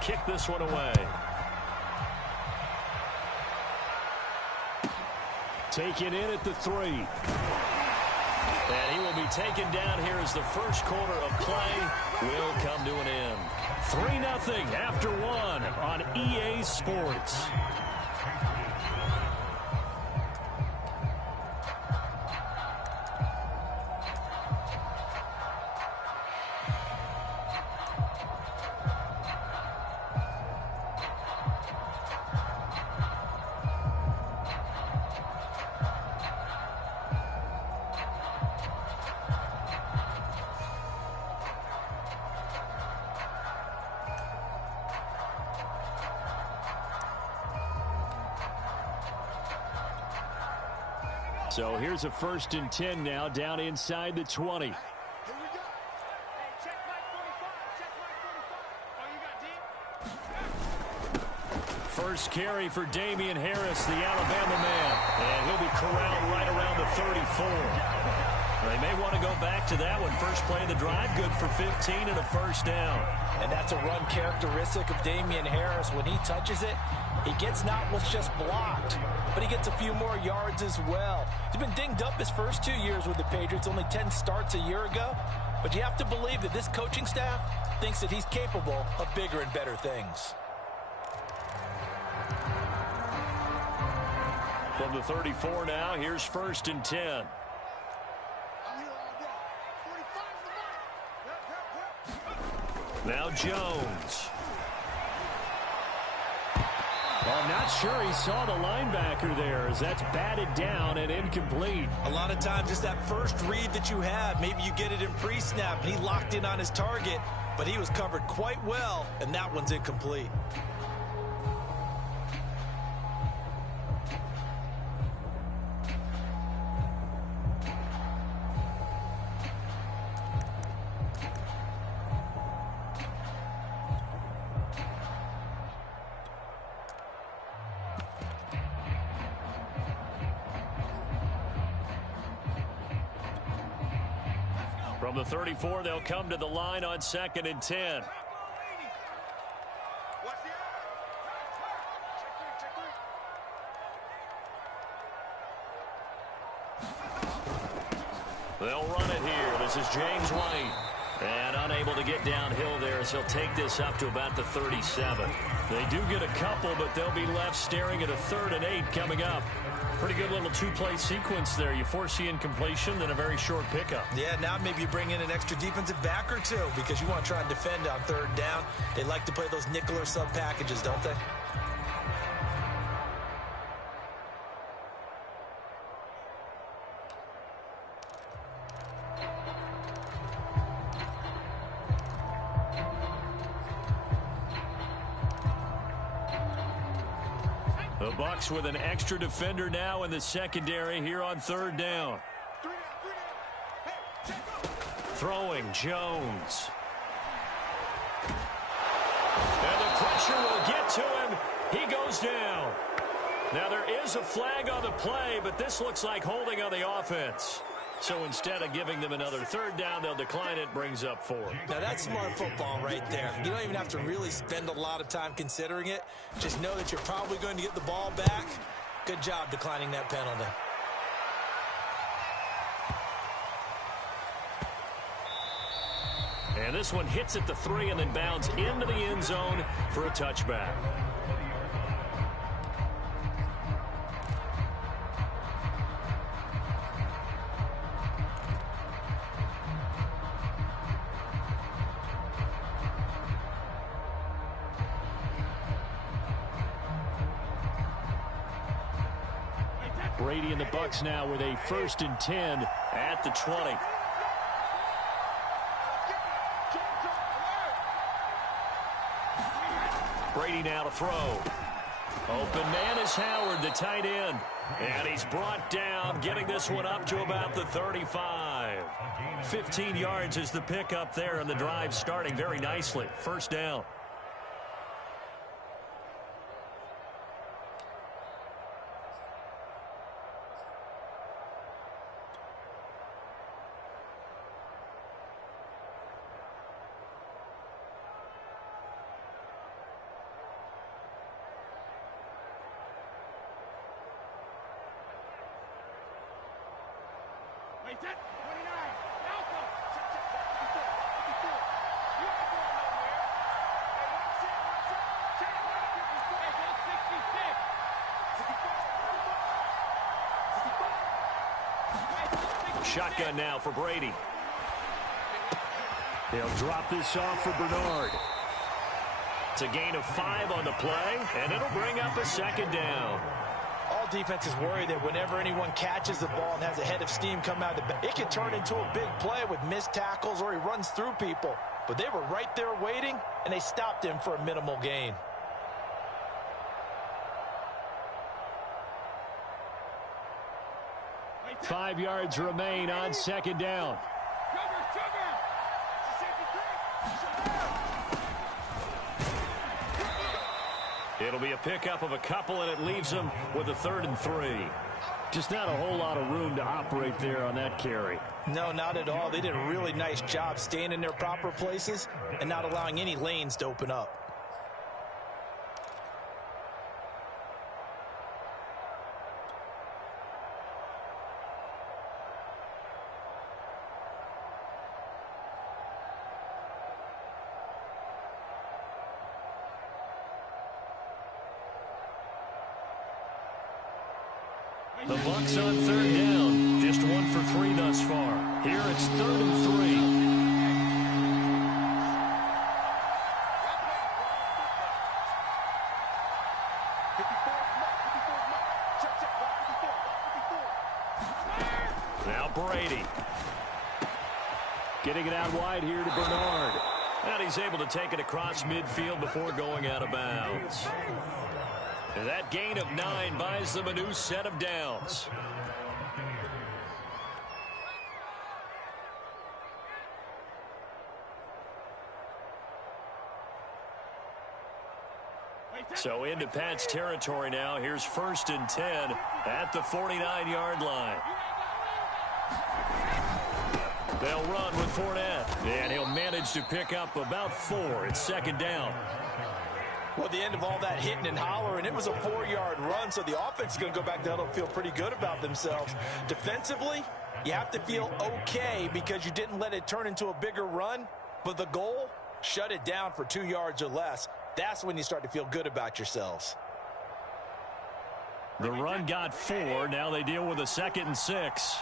kick this one away. Taken in at the 3. And he will be taken down here as the first quarter of play will come to an end. 3-0 after 1 on EA Sports. So here's a 1st and 10 now down inside the 20. First carry for Damian Harris, the Alabama man. And he'll be corralled right around the 34. They may want to go back to that one. First play of the drive, good for 15 and a first down. And that's a run characteristic of Damian Harris. When he touches it, he gets not what's just blocked, but he gets a few more yards as well. He's been dinged up his first 2 years with the Patriots, only 10 starts a year ago. But you have to believe that this coaching staff thinks that he's capable of bigger and better things. From the 34 now, here's 1st and 10. Now Jones. Well, I'm not sure he saw the linebacker there as that's batted down and incomplete. A lot of times it's that first read that you have. Maybe you get it in pre-snap and he locked in on his target, but he was covered quite well, and that one's incomplete. From the 34, they'll come to the line on 2nd and 10. They'll run it here. This is James White. And unable to get downhill there as he'll take this up to about the 37. They do get a couple, but they'll be left staring at a 3rd and 8 coming up. Pretty good little 2-play sequence there. You force the incompletion, then a very short pickup. Yeah, now maybe you bring in an extra defensive back or two because you want to try and defend on 3rd down. They like to play those nickel or sub packages, don't they? The Bucs with an extra defender now in the secondary here on 3rd down. Throwing Jones. And the pressure will get to him. He goes down. Now there is a flag on the play, but this looks like holding on the offense. So instead of giving them another 3rd down, they'll decline it, brings up 4. Now that's smart football right there. You don't even have to really spend a lot of time considering it. Just know that you're probably going to get the ball back. Good job declining that penalty. And this one hits at the 3 and then bounds into the end zone for a touchback. Brady and the Bucs now with a 1st and 10 at the 20. Brady now to throw. Open man is Howard, the tight end. And he's brought down, getting this one up to about the 35. 15 yards is the pickup there, and the drive starting very nicely. 1st down. Shotgun now for Brady. They'll drop this off for Bernard. It's a gain of 5 on the play, and it'll bring up a second down. All defenses worry that whenever anyone catches the ball and has a head of steam come out of the back, it can turn into a big play with missed tackles or he runs through people. But they were right there waiting, and they stopped him for a minimal gain. Five yards remain on second down. It'll be a pickup of a couple, and it leaves them with a 3rd and 3. Just not a whole lot of room to operate there on that carry. No, not at all. They did a really nice job staying in their proper places and not allowing any lanes to open up. The Bucs on 3rd down. Just 1 for 3 thus far. Here it's 3rd and 3. Now Brady. Getting it out wide here to Bernard. And he's able to take it across midfield before going out of bounds. And that gain of 9 buys them a new set of downs. So into Pat's territory now. Here's 1st and 10 at the 49-yard line. They'll run with Fournette, and he'll manage to pick up about 4. It's 2nd down. Well, at the end of all that hitting and hollering, it was a 4-yard run, so the offense is going to go back down and feel pretty good about themselves. Defensively, you have to feel okay because you didn't let it turn into a bigger run, but the goal, shut it down for 2 yards or less. That's when you start to feel good about yourselves. The run got 4. Now they deal with a 2nd and 6.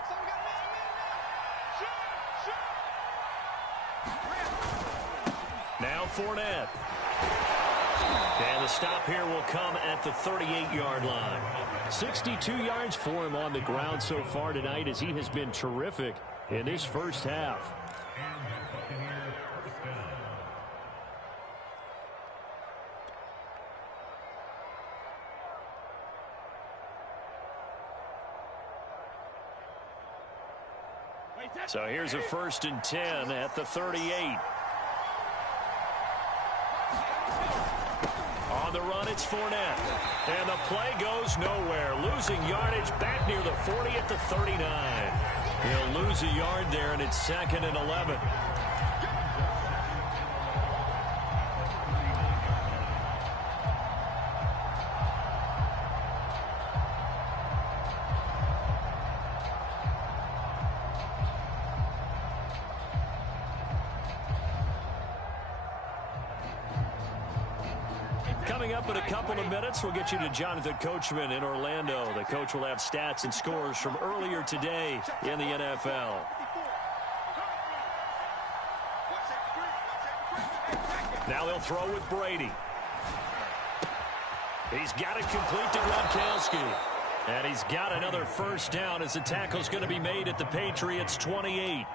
Now Fournette. And the stop here will come at the 38-yard line. 62 yards for him on the ground so far tonight as he has been terrific in this first half. So here's a 1st and 10 at the 38. On the run, it's Fournette. And the play goes nowhere. Losing yardage back near the 40 at the 39. He'll lose a yard there, and it's 2nd and 11. Coming up in a couple of minutes, we'll get you to Jonathan Coachman in Orlando. The coach will have stats and scores from earlier today in the NFL. Now they'll throw with Brady. He's got it complete to Gronkowski. And he's got another 1st down as the tackle's going to be made at the Patriots' 28.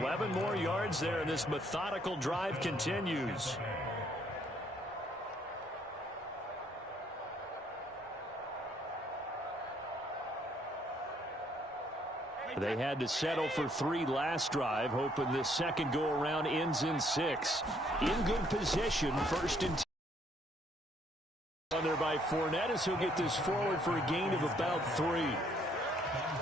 11 more yards there, and this methodical drive continues. They had to settle for 3 last drive, hoping this second go-around ends in 6. In good position, 1st and 10. On there by Fournette as he'll get this forward for a gain of about 3.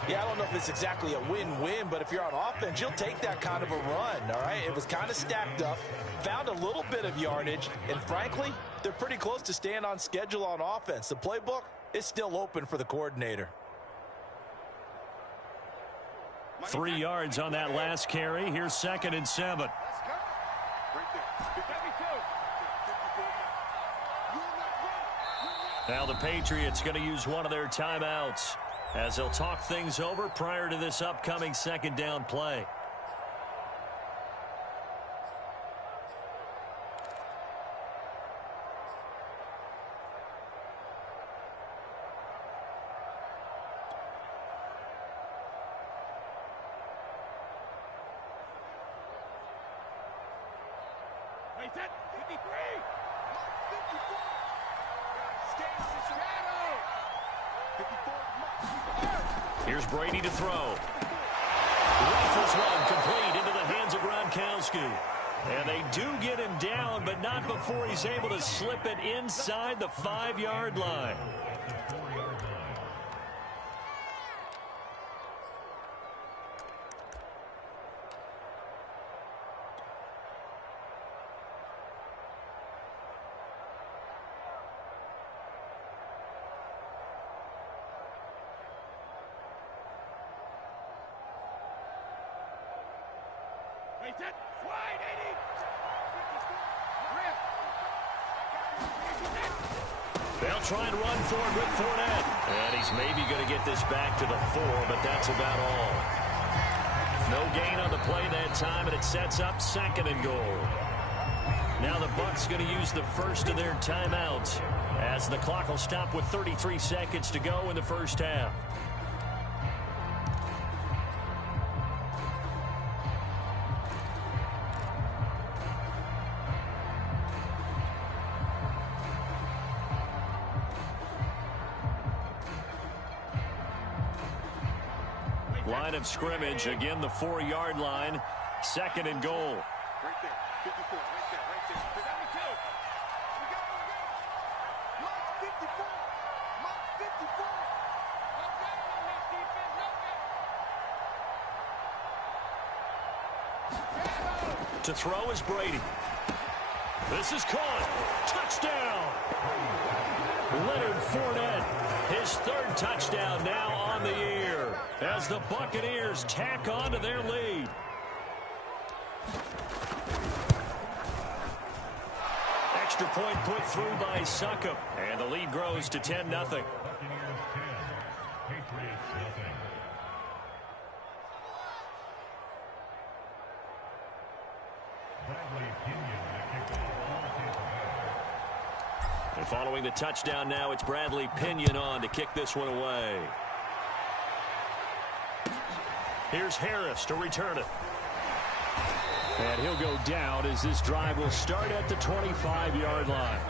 Yeah, I don't know if it's exactly a win-win, but if you're on offense, you'll take that kind of a run, all right? It was kind of stacked up, found a little bit of yardage, and frankly, they're pretty close to staying on schedule on offense. The playbook is still open for the coordinator. 3 yards on that last carry. Here's 2nd and 7. Now the Patriots going to use one of their timeouts as they'll talk things over prior to this upcoming 2nd down play. Here's Brady to throw. Rifles one complete into the hands of Gronkowski. And they do get him down, but not before he's able to slip it inside the 5-yard line. They'll try and run forward with Fournette. And he's maybe going to get this back to the 4, but that's about all. No gain on the play that time, and it sets up 2nd and goal. Now the Bucs going to use the first of their timeouts as the clock will stop with 33 seconds to go in the first half. Line of scrimmage, again the 4-yard line, 2nd and goal. Right there, 54, right there, right there. We got me too. We got Mark 54. Mark 54. To throw is Brady. This is caught. Touchdown. Leonard Fournette, his 3rd touchdown now on the year as the Buccaneers tack on to their lead. Extra point put through by Succop, and the lead grows to 10-0. And following the touchdown now, it's Bradley Pinion on to kick this one away. Here's Harris to return it. And he'll go down as this drive will start at the 25-yard line.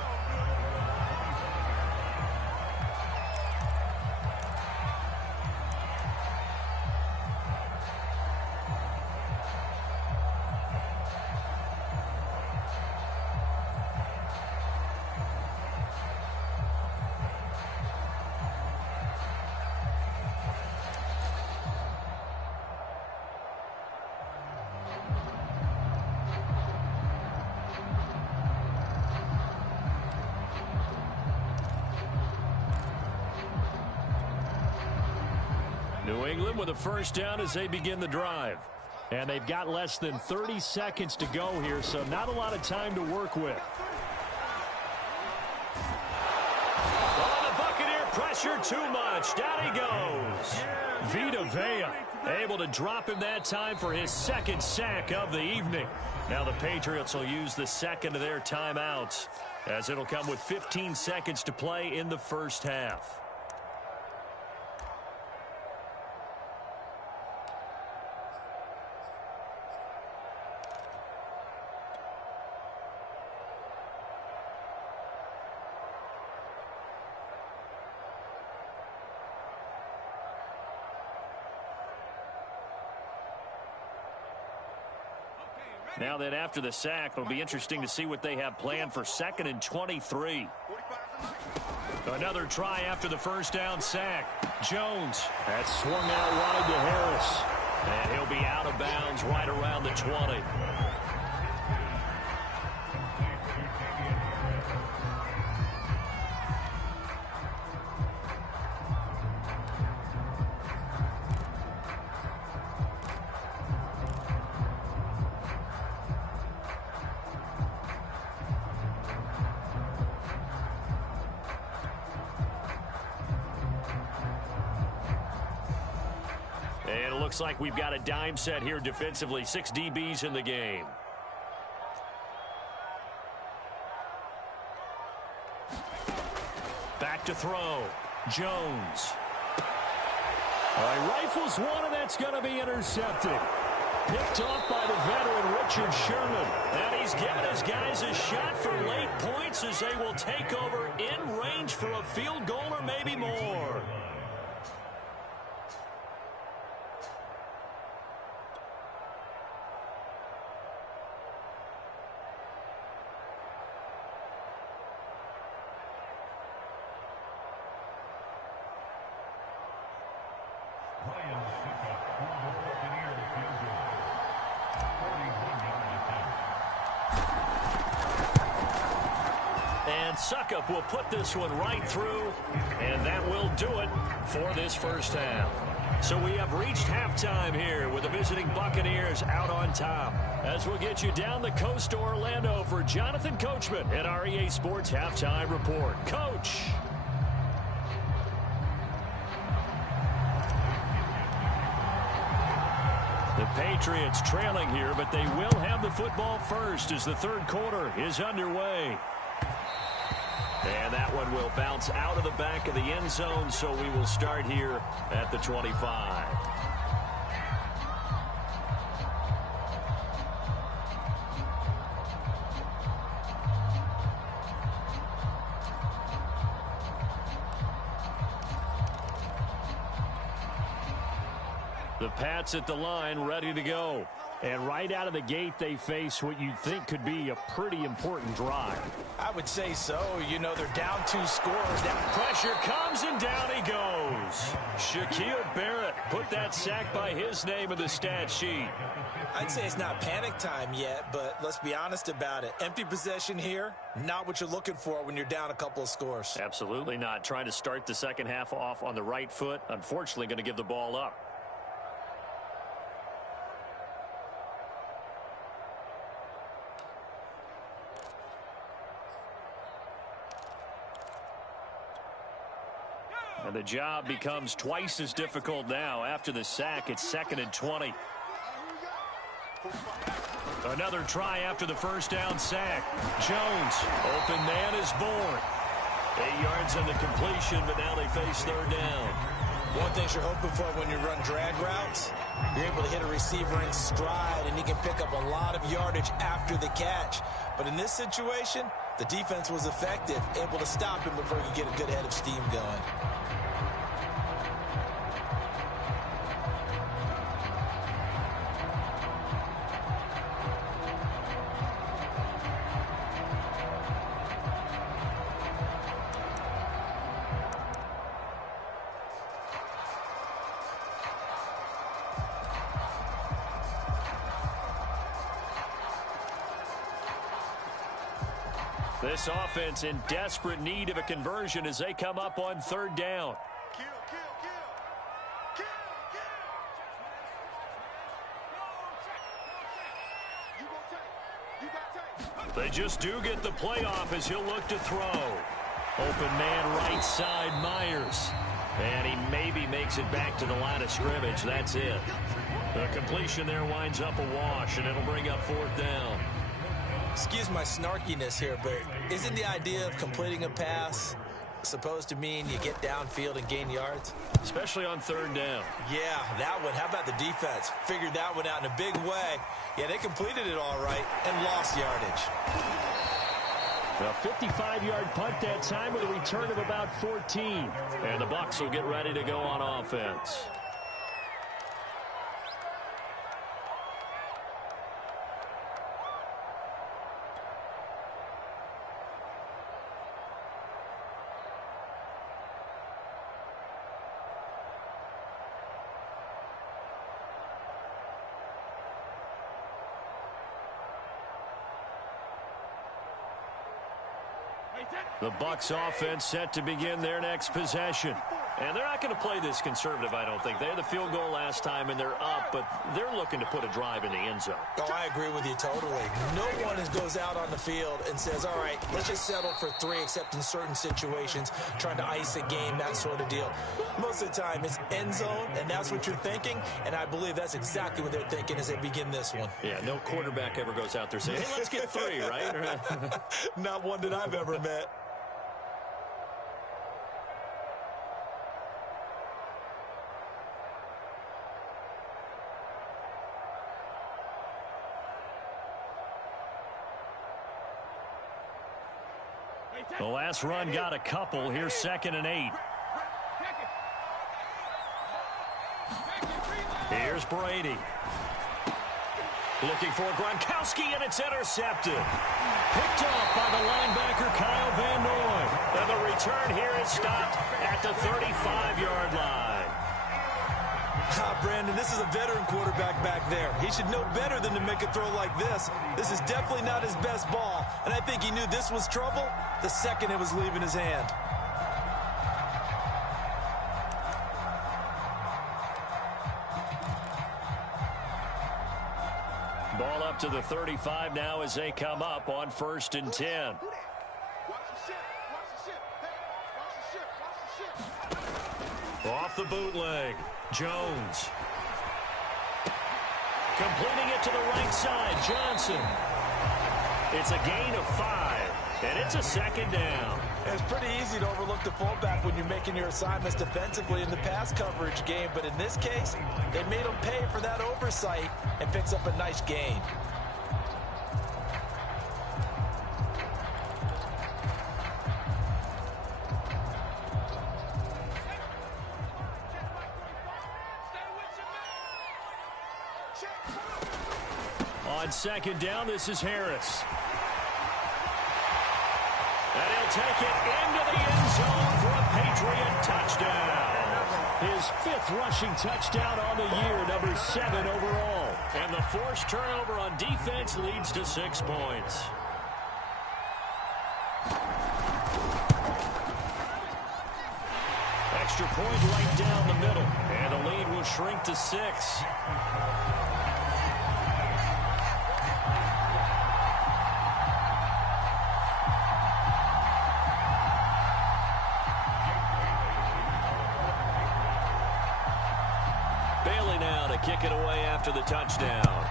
New England with a first down as they begin the drive. And they've got less than 30 seconds to go here, so not a lot of time to work with. Oh, the Buccaneer pressure too much. Down he goes. Vita Vea able to drop him that time for his 2nd sack of the evening. Now the Patriots will use the 2nd of their timeouts as it'll come with 15 seconds to play in the first half. Now then, after the sack, it'll be interesting to see what they have planned for 2nd and 23. Another try after the first down sack. Jones. That's swung out wide to Harris. And he'll be out of bounds right around the 20. looks like we've got a dime set here defensively. 6 DBs in the game. Back to throw. Jones. All right, rifles one, and that's going to be intercepted. Picked off by the veteran Richard Sherman. And he's given his guys a shot for late points as they will take over in range for a field goal or maybe more. And Suckup will put this one right through, and that will do it for this first half. So we have reached halftime here with the visiting Buccaneers out on top. As we'll get you down the coast to Orlando for Jonathan Coachman at our EA Sports Halftime Report. Coach. The Patriots trailing here, but they will have the football first as the third quarter is underway. And that one will bounce out of the back of the end zone, so we will start here at the 25. The Pats at the line, ready to go. And right out of the gate, they face what you'd think could be a pretty important drive. I would say so. You know, they're down 2 scores. That pressure comes, and down he goes. Shaquille Barrett put that sack by his name in the stat sheet. I'd say it's not panic time yet, but let's be honest about it. Empty possession here, not what you're looking for when you're down a couple of scores. Absolutely not. Trying to start the second half off on the right foot. Unfortunately, going to give the ball up. And the job becomes twice as difficult now. After the sack, it's 2nd and 20. Another try after the first down sack. Jones, open man is born. 8 yards on the completion, but now they face third down. One thing you're hoping for when you run drag routes, you're able to hit a receiver in stride, and he can pick up a lot of yardage after the catch. But in this situation, the defense was effective, able to stop him before he could get a good head of steam going. This offense in desperate need of a conversion as they come up on third down. They just do get the playoff as he'll look to throw. Open man right side, Myers. And he maybe makes it back to the line of scrimmage. That's it. The completion there winds up a wash, and it'll bring up fourth down. Excuse my snarkiness here, but isn't the idea of completing a pass supposed to mean you get downfield and gain yards? Especially on third down. Yeah, that one. How about the defense? Figured that one out in a big way. Yeah, they completed it all right and lost yardage. A 55-yard punt that time with a return of about 14. And the Bucs will get ready to go on offense. The Bucs offense set to begin their next possession. And they're not going to play this conservative, I don't think. They had the field goal last time, and they're up, but they're looking to put a drive in the end zone. Oh, I agree with you totally. No one goes out on the field and says, all right, let's just settle for 3, except in certain situations, trying to ice a game, that sort of deal. Most of the time, it's end zone, and that's what you're thinking, and I believe that's exactly what they're thinking as they begin this one. Yeah, no quarterback ever goes out there saying, hey, let's get 3, right? Not one that I've ever met. The last run got a couple. Here's 2nd and 8. Here's Brady. Looking for Gronkowski, and it's intercepted. Picked off by the linebacker, Kyle Van Noy. And the return here is stopped at the 35-yard line. Brandon, this is a veteran quarterback back there. He should know better than to make a throw like this. This is definitely not his best ball, and I think he knew this was trouble the second it was leaving his hand. Ball up to the 35 now as they come up on 1st and 10. Off the bootleg, Jones. Completing it to the right side, Johnson. It's a gain of 5, and it's a 2nd down. It's pretty easy to overlook the fullback when you're making your assignments defensively in the pass coverage game, but in this case, they made him pay for that oversight and picks up a nice gain. On 2nd down, this is Harris. And he'll take it into the end zone for a Patriot touchdown. His 5th rushing touchdown on the year, number 7 overall. And the forced turnover on defense leads to 6 points. Extra point right down the middle. And the lead will shrink to 6. Kick it away after the touchdown.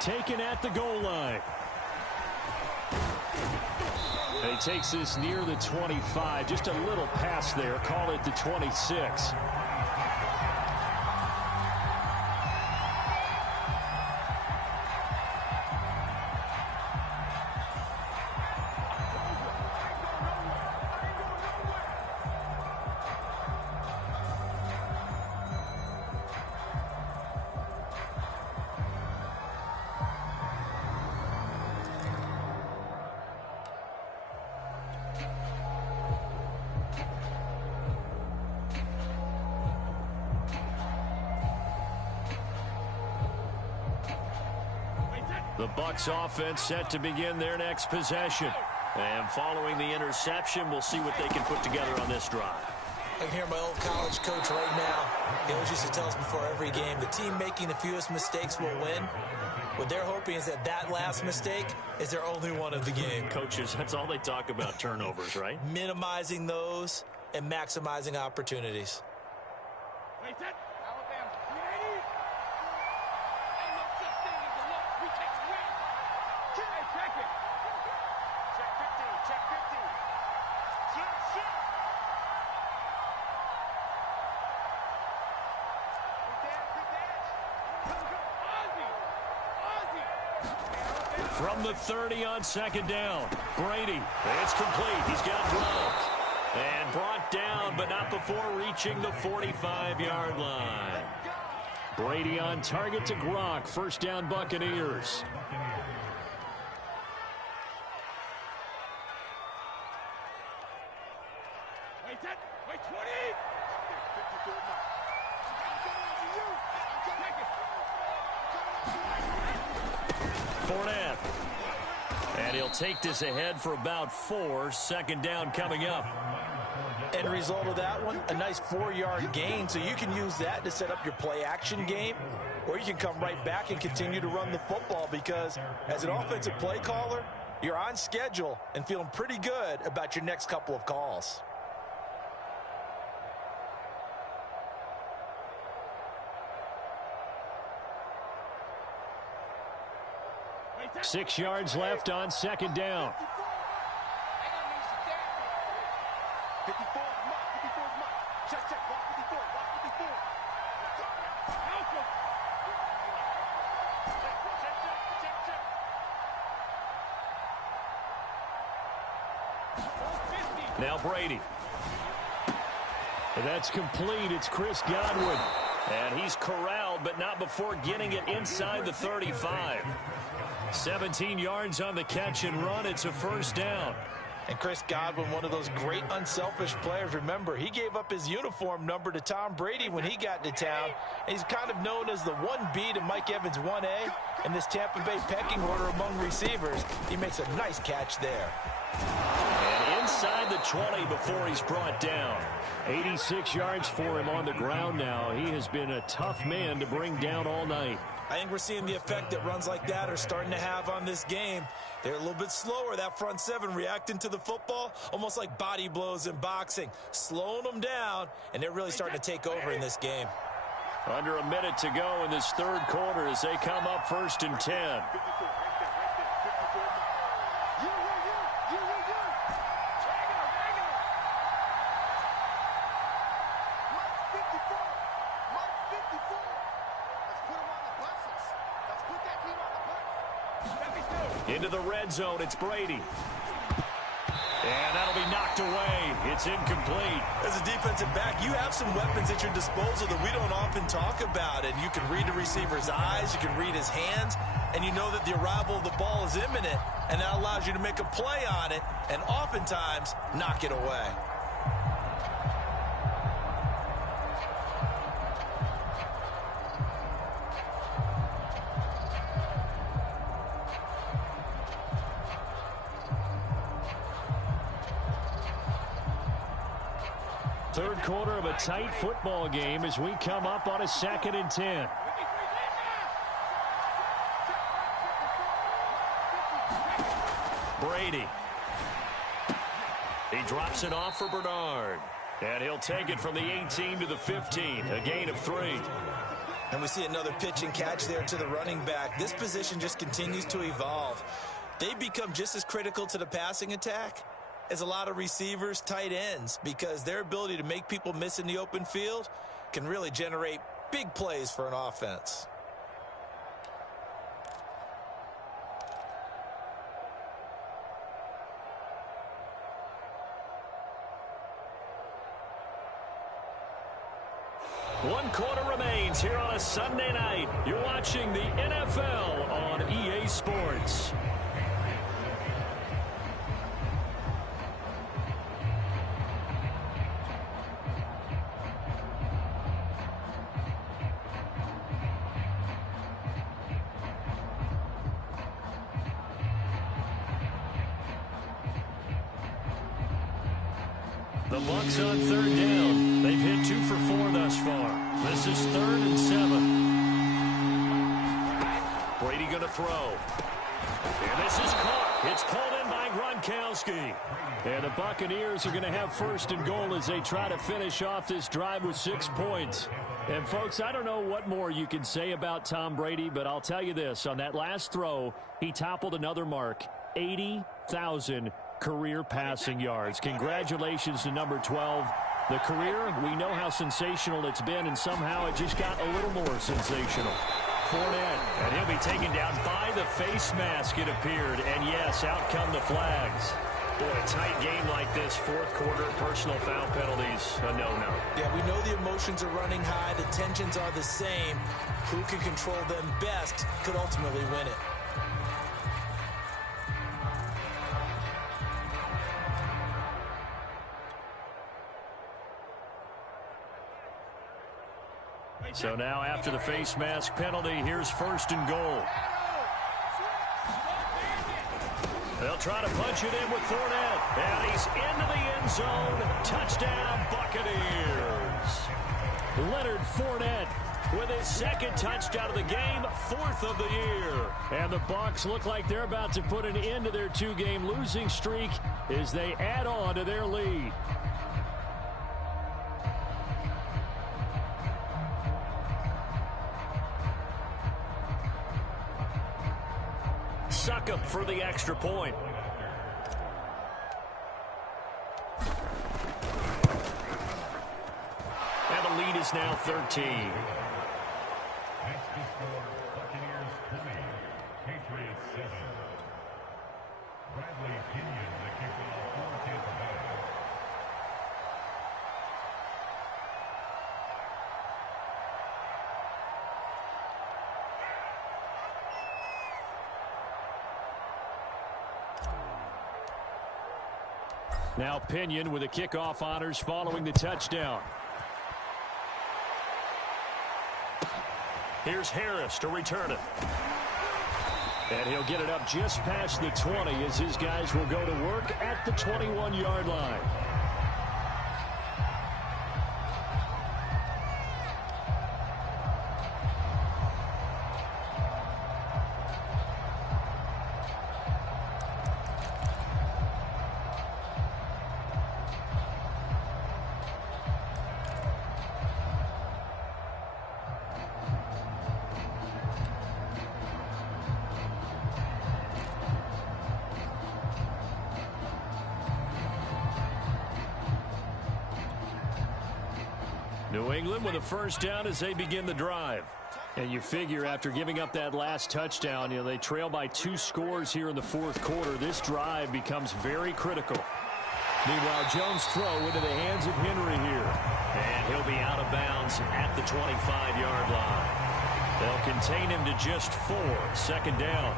Taken at the goal line. And he takes this near the 25. Just a little pass there. Call it the 26. The Bucs offense set to begin their next possession. And following the interception, we'll see what they can put together on this drive. I can hear my old college coach right now. He always used to tell us before every game, the team making the fewest mistakes will win. What they're hoping is that last mistake is their only one of the game. Coaches, that's all they talk about, turnovers, right? Minimizing those and maximizing opportunities. Wait, that Alabama. Ready? Ain't no such thing as a look. We take the win. Hey, check it. Check 15. Check 15. Check, check. Good dance. Go, go. Ozzie. From the 30 on 2nd down. Brady. It's complete. He's got Gronk. And brought down, but not before reaching the 45-yard line. Brady on target to Gronk. 1st down, Buccaneers. Wait, that. Wait, 20. Fournette. And he'll take this ahead for about 4. Second down coming up. End result of that one, a nice 4-yard gain. So you can use that to set up your play-action game, or you can come right back and continue to run the football because as an offensive play caller, you're on schedule and feeling pretty good about your next couple of calls. 6 yards left on second down. 54 mark, 54 mark. Check, check, block 54, block 54. Check. Now Brady. And that's complete. It's Chris Godwin. And he's corralled, but not before getting it inside the 35. 17 yards on the catch and run. It's a first down. And Chris Godwin, one of those great unselfish players. Remember, he gave up his uniform number to Tom Brady when he got to town. He's kind of known as the 1B to Mike Evans 1A in this Tampa Bay pecking order among receivers. He makes a nice catch there. And inside the 20 before he's brought down. 86 yards for him on the ground now. He has been a tough man to bring down all night. I think we're seeing the effect that runs like that are starting to have on this game. They're a little bit slower, that front seven, reacting to the football, almost like body blows in boxing, slowing them down, and they're really starting to take over in this game. Under a minute to go in this third quarter as they come up 1st and 10. Into the red zone, it's Brady. And that'll be knocked away. It's incomplete. As a defensive back, you have some weapons at your disposal that we don't often talk about. And you can read the receiver's eyes, you can read his hands, and you know that the arrival of the ball is imminent. And that allows you to make a play on it and oftentimes knock it away. Third quarter of a tight football game as we come up on a 2nd and 10. Brady. He drops it off for Bernard. And he'll take it from the 18 to the 15, a gain of 3. And we see another pitch and catch there to the running back. This position just continues to evolve. They become just as critical to the passing attack as a lot of receivers, tight ends, because their ability to make people miss in the open field can really generate big plays for an offense. One quarter remains here on a Sunday night. You're watching the NFL on EA Sports. The Bucs on 3rd down. They've hit 2 for 4 thus far. This is 3rd and 7. Brady going to throw. And this is caught. It's pulled in by Gronkowski. And the Buccaneers are going to have 1st and goal as they try to finish off this drive with 6 points. And, folks, I don't know what more you can say about Tom Brady, but I'll tell you this. On that last throw, he toppled another mark, 80,000 career passing yards. Congratulations to number 12. The career, we know how sensational it's been, and somehow it just got a little more sensational. Fournette, and he'll be taken down by the face mask, it appeared. And, yes, out come the flags. Boy, a tight game like this, 4th quarter, personal foul penalties, a no-no. Yeah, we know the emotions are running high. The tensions are the same. Who can control them best could ultimately win it. So now after the face mask penalty, here's 1st and goal. They'll try to punch it in with Fournette. And he's into the end zone. Touchdown, Buccaneers. Leonard Fournette with his second touchdown of the game, 4th of the year. And the Bucs look like they're about to put an end to their 2-game losing streak as they add on to their lead. Succop for the extra point. And the lead is now 13. Next to score, Buccaneers 20, Patriots 7. Bradley Kenyon, the kickoff for Tampa Bay. Now Pinion with the kickoff honors following the touchdown. Here's Harris to return it. And he'll get it up just past the 20 as his guys will go to work at the 21-yard line. New England with a first down as they begin the drive. And you figure after giving up that last touchdown, they trail by 2 scores here in the 4th quarter. This drive becomes very critical. Meanwhile, Jones' throw into the hands of Henry here. And he'll be out of bounds at the 25-yard line. They'll contain him to just 4. 2nd down.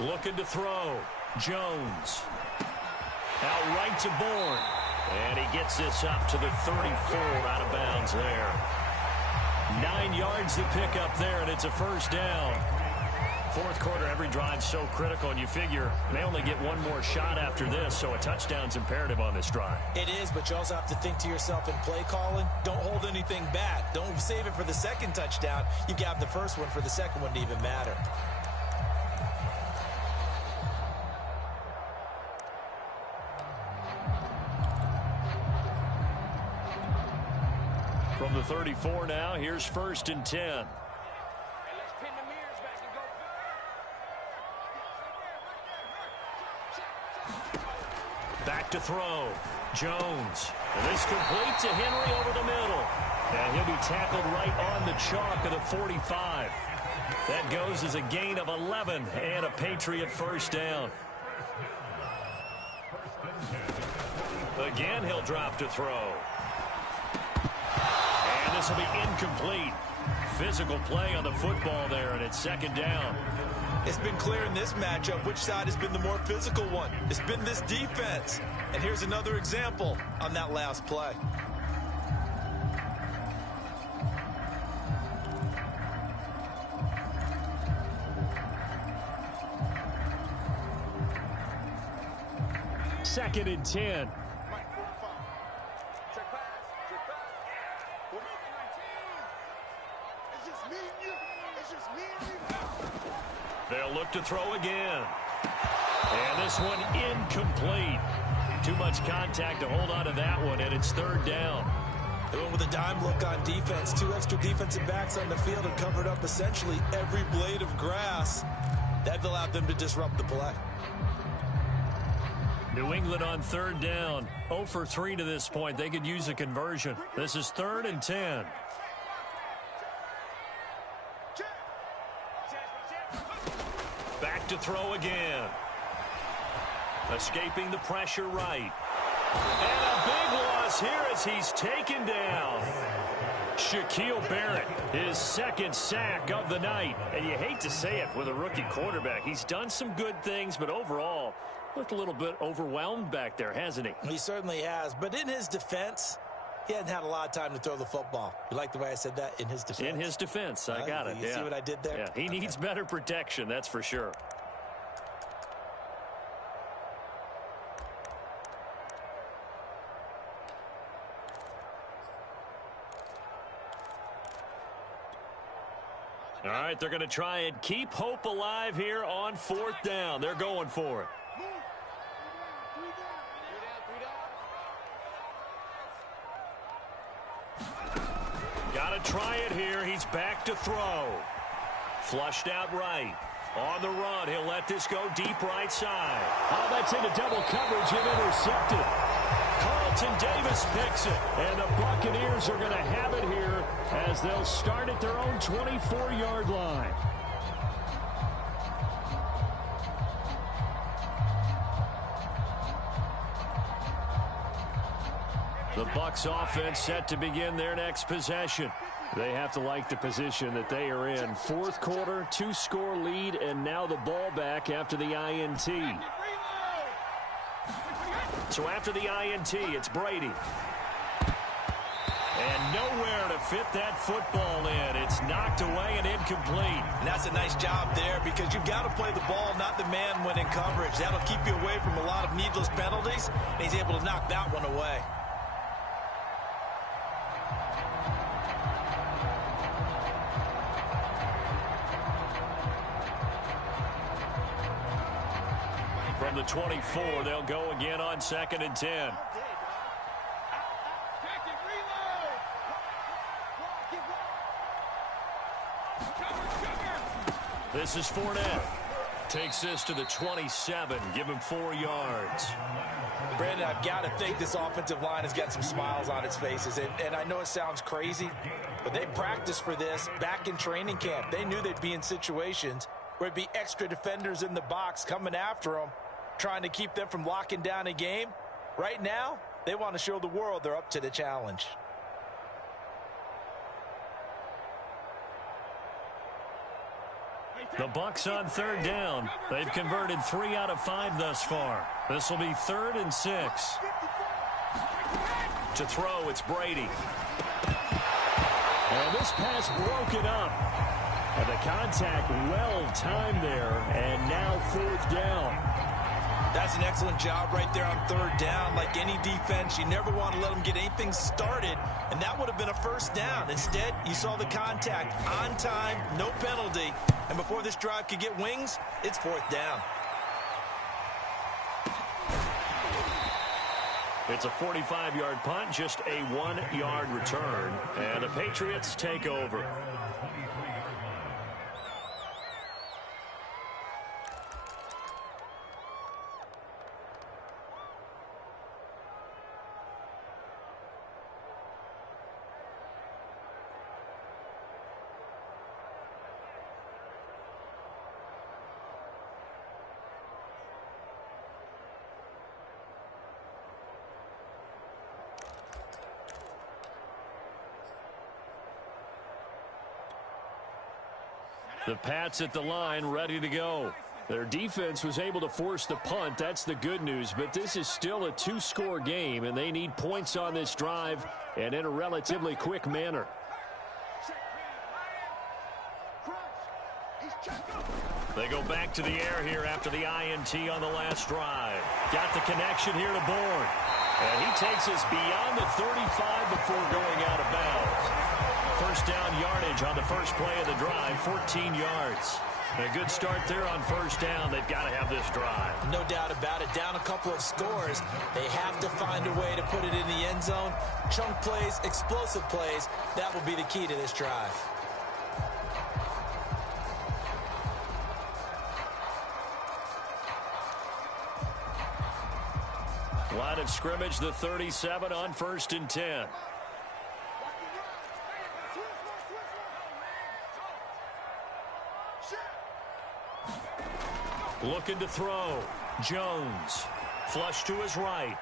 Looking to throw. Jones. Out right to Bourne. And he gets this up to the 34, out of bounds there. 9 yards to pick up there, and it's a first down. 4th quarter, every drive's so critical, and you figure they only get one more shot after this, so a touchdown's imperative on this drive. It is, but you also have to think to yourself in play calling, don't hold anything back. Don't save it for the second touchdown. You got the first one for the second one to even matter. From the 34 now, here's 1st and 10. Hey, let's pin the mirrors back and go. Back to throw. Jones. And this complete to Henry over the middle. And he'll be tackled right on the chalk of the 45. That goes as a gain of 11 and a Patriot first down. Again, he'll drop to throw. And this will be incomplete. Physical play on the football there, and it's 2nd down. It's been clear in this matchup which side has been the more physical one. It's been this defense. And here's another example on that last play. Second and 10. They'll look to throw again. And this one incomplete. Too much contact to hold on to that one, and it's 3rd down. They went with a dime look on defense. 2 extra defensive backs on the field and covered up essentially every blade of grass. That allowed them to disrupt the play. New England on third down. 0 for 3 to this point. They could use a conversion. This is 3rd and 10. Back to throw again. Escaping the pressure right. And a big loss here as he's taken down. Shaquille Barrett, his 2nd sack of the night. And you hate to say it with a rookie quarterback. He's done some good things, but overall, looked a little bit overwhelmed back there, hasn't he? He certainly has. But in his defense, he hasn't had a lot of time to throw the football. You like the way I said that? In his defense? In his defense. I got it. You see what I did there? Yeah, he needs better protection, that's for sure. All right, they're going to try and keep hope alive here on 4th down. They're going for it. Got to try it here. He's back to throw. Flushed out right. On the run, he'll let this go deep right side. Oh, that's into double coverage and intercepted. Carlton Davis picks it, and the Buccaneers are going to have it here as they'll start at their own 24-yard line. The Bucs offense set to begin their next possession. They have to like the position that they are in. 4th quarter, 2-score lead, and now the ball back after the INT. So after the INT, it's Brady. And nowhere to fit that football in. It's knocked away and incomplete. And that's a nice job there because you've got to play the ball, not the man when in coverage. That'll keep you away from a lot of needless penalties, and he's able to knock that one away. From the 24, they'll go again on 2nd and 10. This is Fournette. Takes this to the 27. Give him 4 yards. Brandon, I've got to think this offensive line has got some smiles on its faces. And I know it sounds crazy, but they practiced for this back in training camp. They knew they'd be in situations where it'd be extra defenders in the box coming after them, trying to keep them from locking down a game. Right now, they want to show the world they're up to the challenge. The Bucs on 3rd down. They've converted 3 out of 5 thus far. This will be 3rd and 6. To throw, it's Brady. And this pass broken up. And the contact well timed there. And now 4th down. That's an excellent job right there on 3rd down. Like any defense, you never want to let them get anything started, and that would have been a 1st down. Instead, you saw the contact on time, no penalty, and before this drive could get wings, it's 4th down. It's a 45-yard punt, just a 1-yard return, and the Patriots take over. The Pats at the line, ready to go. Their defense was able to force the punt. That's the good news. But this is still a 2-score game, and they need points on this drive and in a relatively quick manner. They go back to the air here after the INT on the last drive. Got the connection here to Bourne. And he takes us beyond the 35 before going out of bounds. 1st down yardage on the first play of the drive, 14 yards. A good start there on 1st down. They've got to have this drive. No doubt about it. Down a couple of scores. They have to find a way to put it in the end zone. Chunk plays, explosive plays. That will be the key to this drive. Line of scrimmage, the 37 on 1st and 10. Looking to throw. Jones. Flush to his right.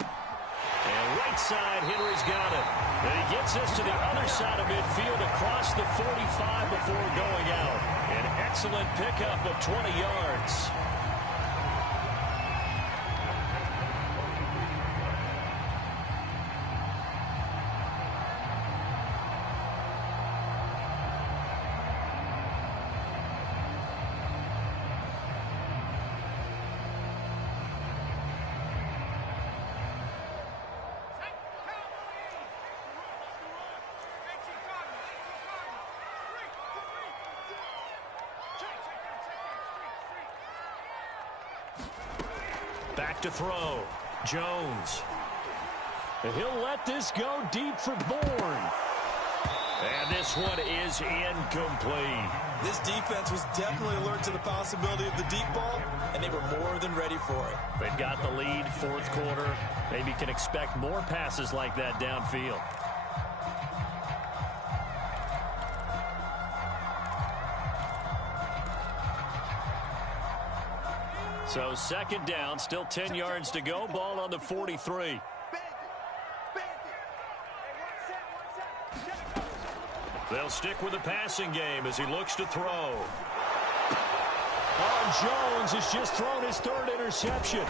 And right side, Henry's got it. And he gets us to the other side of midfield across the 45 before going out. An excellent pickup of 20 yards. Back to throw. Jones. And he'll let this go deep for Bourne. And this one is incomplete. This defense was definitely alert to the possibility of the deep ball, and they were more than ready for it. They've got the lead, 4th quarter. Maybe can expect more passes like that downfield. So 2nd down, still 10 yards to go. Ball on the 43. They'll stick with the passing game as he looks to throw. Jones has just thrown his 3rd interception.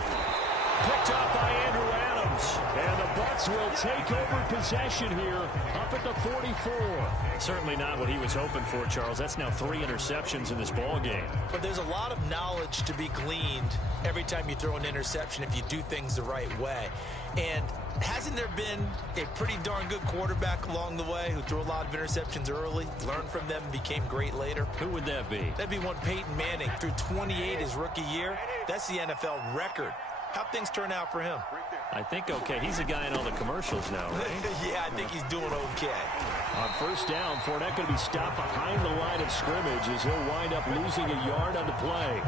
Picked up by Andrew Adams. And the Bucs will take over possession here up at the 44. Certainly not what he was hoping for, Charles. That's now 3 interceptions in this ball game. But there's a lot of knowledge to be gleaned every time you throw an interception if you do things the right way. And hasn't there been a pretty darn good quarterback along the way who threw a lot of interceptions early, learned from them, and became great later? Who would that be? That'd be one Peyton Manning. Threw 28 his rookie year. That's the NFL record. How'd things turn out for him? I think okay. He's a guy in all the commercials now, right? Yeah, I think he's doing okay. On 1st down, Fournette going to be stopped behind the line of scrimmage as he'll wind up losing a yard on the play.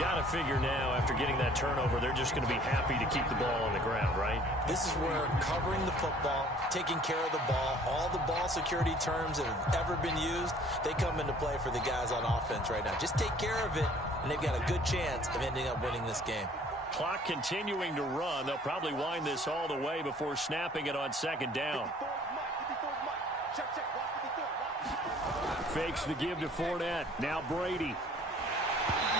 Got to figure now, after getting that turnover, they're just going to be happy to keep the ball on the ground, right? This is where covering the football, taking care of the ball, all the ball security terms that have ever been used, they come into play for the guys on offense right now. Just take care of it, and they've got a good chance of ending up winning this game. Clock continuing to run. They'll probably wind this all the way before snapping it on 2nd down. Fakes the give to Fournette. Now Brady.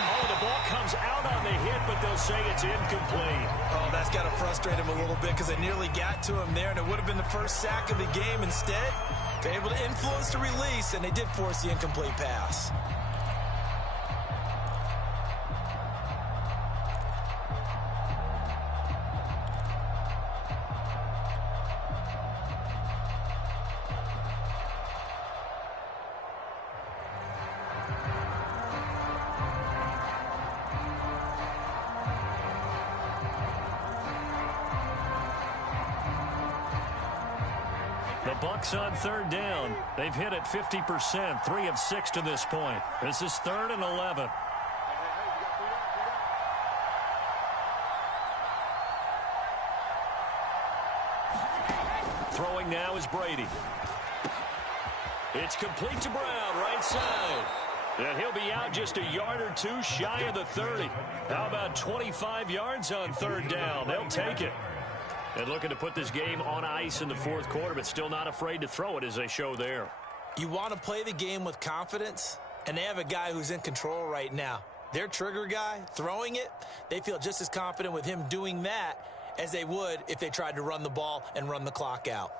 Oh, the ball comes out on the hit, but they'll say it's incomplete. Oh, that's got to frustrate him a little bit because they nearly got to him there, and it would have been the first sack of the game. Instead, they're able to influence the release, and they did force the incomplete pass. The Bucs on 3rd down. They've hit it 50%, 3 of 6 to this point. This is 3rd and 11. Throwing now is Brady. It's complete to Brown, right side. And he'll be out just a yard or 2 shy of the 30. How about 25 yards on 3rd down? They'll take it. And looking to put this game on ice in the 4th quarter, but still not afraid to throw it as they show there. You want to play the game with confidence, and they have a guy who's in control right now. Their trigger guy, throwing it, they feel just as confident with him doing that as they would if they tried to run the ball and run the clock out.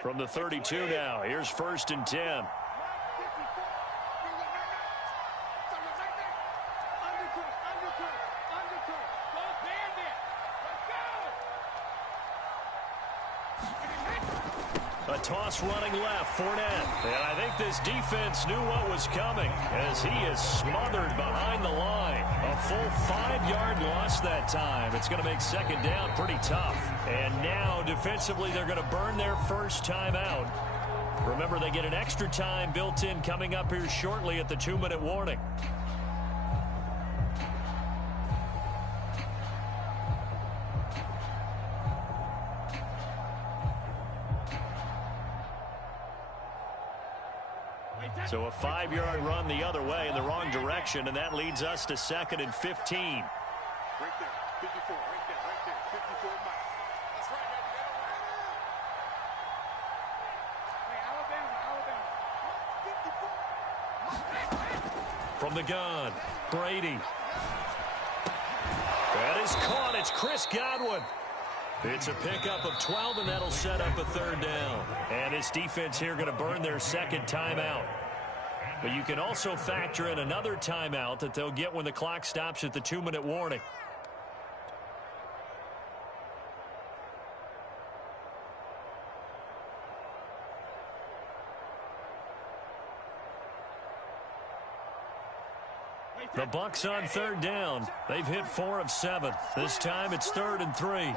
From the 32 now, here's 1st and 10. A toss running left, Fournette. And I think this defense knew what was coming as he is smothered behind the line. A full 5-yard loss that time. It's going to make 2nd down pretty tough. And now defensively they're going to burn their first time out. Remember, they get an extra time built in coming up here shortly at the 2-minute warning. So a 5-yard run the other way in the wrong direction, and that leads us to 2nd and 15. Right there, 54, right there, 54 miles. That's right, man. Hey, Alabama. From the gun, Brady. That is caught. It's Chris Godwin. It's a pickup of 12, and that'll set up a 3rd down. And this defense here going to burn their 2nd timeout. But you can also factor in another timeout that they'll get when the clock stops at the 2-minute warning. The Bucs on 3rd down. They've hit 4 of 7. This time it's 3rd and 3.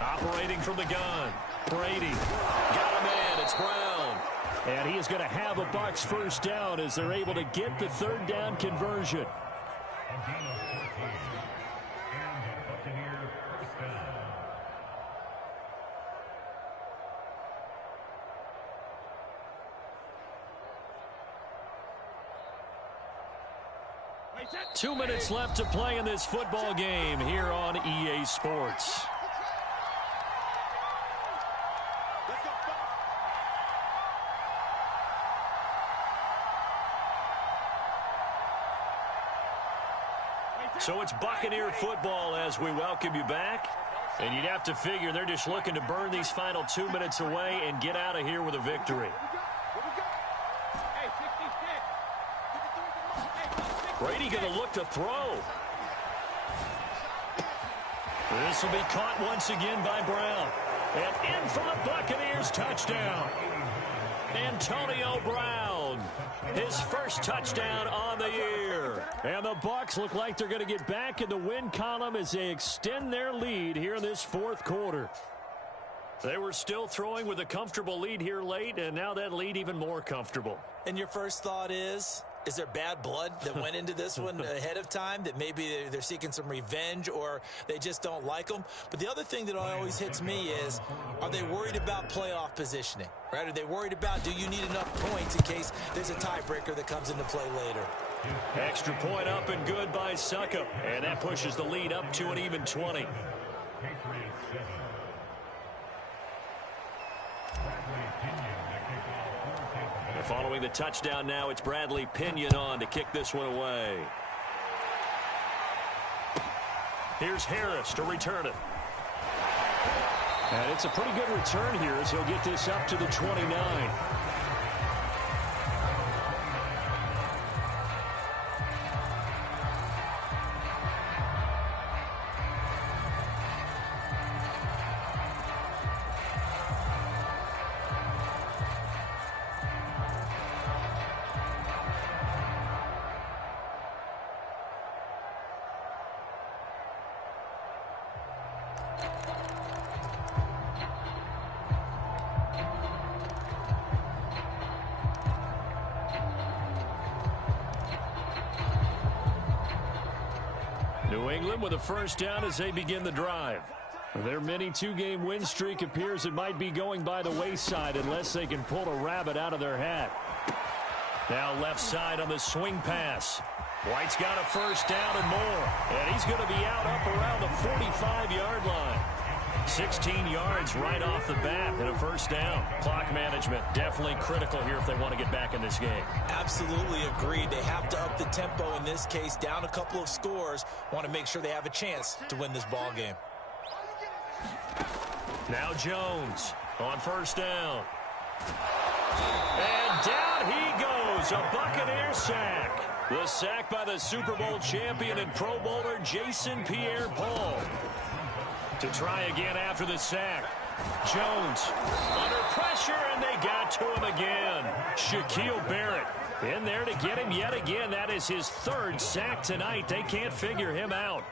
Operating from the gun. Brady. Got a man. It's Brown. And he is going to have a Bucs 1st down as they're able to get the 3rd down conversion. Two minutes left to play in this football game here on EA Sports. So it's Buccaneer football as we welcome you back. And you'd have to figure they're just looking to burn these final 2 minutes away and get out of here with a victory. Brady going to look to throw. This will be caught once again by Brown. And in for the Buccaneers touchdown. Antonio Brown, his 1st touchdown on the year. And the Bucs look like they're going to get back in the win column as they extend their lead here in this 4th quarter. They were still throwing with a comfortable lead here late, and now that lead even more comfortable. And your first thought is there bad blood that went into this one ahead of time, that maybe they're seeking some revenge or they just don't like them? But the other thing that always hits me is, are they worried about playoff positioning? Right? Are they worried about, do you need enough points in case there's a tiebreaker that comes into play later? Extra point up and good by Suckup. And that pushes the lead up to an even 20. Following the touchdown now, it's Bradley Pinion on to kick this one away. Here's Harris to return it. And it's a pretty good return here as he'll get this up to the 29. New England with a 1st down as they begin the drive. Their mini 2-game win streak appears it might be going by the wayside unless they can pull a rabbit out of their hat. Now left side on the swing pass. White's got a 1st down and more. And he's going to be out up around the 45-yard line. 16 yards right off the bat and a 1st down. Clock management definitely critical here if they want to get back in this game. Absolutely agreed. They have to up the tempo in this case, down a couple of scores. Want to make sure they have a chance to win this ball game. Now Jones on 1st down. And down he goes. A Buccaneer sack. The sack by the Super Bowl champion and Pro Bowler Jason Pierre-Paul. To try again after the sack. Jones under pressure, and they got to him again. Shaquille Barrett in there to get him yet again. That is his 3rd sack tonight. They can't figure him out.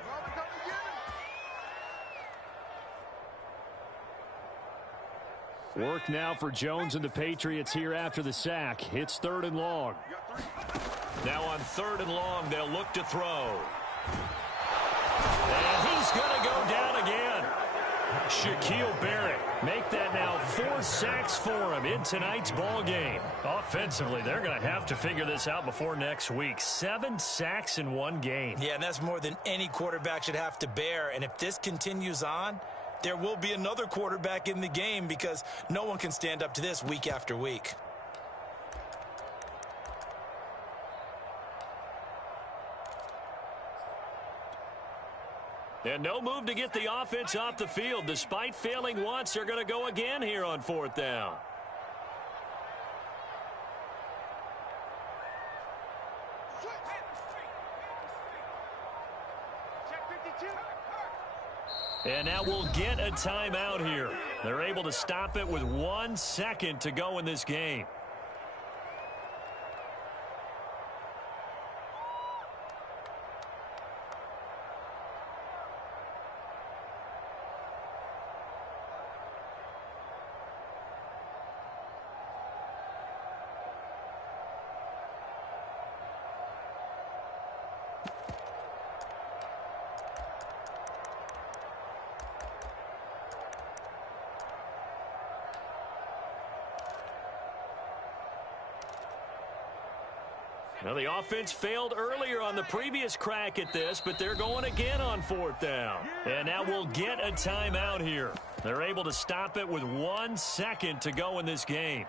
Work now for Jones and the Patriots here after the sack. It's 3rd and long. Now on 3rd and long, they'll look to throw. And he's going to go down again. Shaquille Barrett make that now 4 sacks for him in tonight's ball game. Offensively, they're going to have to figure this out before next week. 7 sacks in one game. Yeah, and that's more than any quarterback should have to bear. And if this continues on, there will be another quarterback in the game because no one can stand up to this week after week. And no move to get the offense off the field. Despite failing once, they're going to go again here on 4th down. And now we'll get a timeout here. They're able to stop it with 1 second to go in this game. Now, the offense failed earlier on the previous crack at this, but they're going again on 4th down. And now we'll get a timeout here. They're able to stop it with 1 second to go in this game.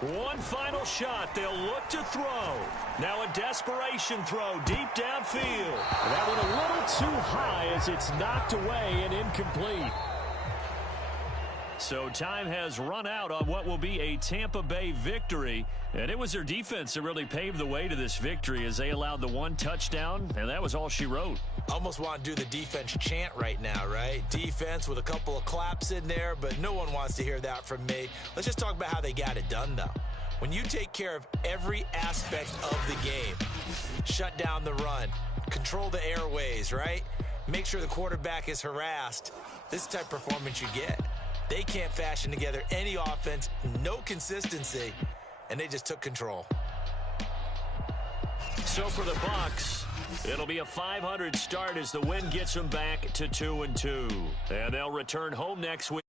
One final shot. They'll look to throw. Now a desperation throw deep downfield. That one a little too high as it's knocked away and incomplete. So time has run out on what will be a Tampa Bay victory. And it was their defense that really paved the way to this victory as they allowed the 1 touchdown, and that was all she wrote. Almost want to do the defense chant right now, right? Defense with a couple of claps in there, but no one wants to hear that from me. Let's just talk about how they got it done, though. When you take care of every aspect of the game, shut down the run, control the airways, right? Make sure the quarterback is harassed. This is the type of performance you get. They can't fashion together any offense, no consistency, and they just took control. So for the Bucs, it'll be a .500 start as the win gets them back to 2-2. And they'll return home next week.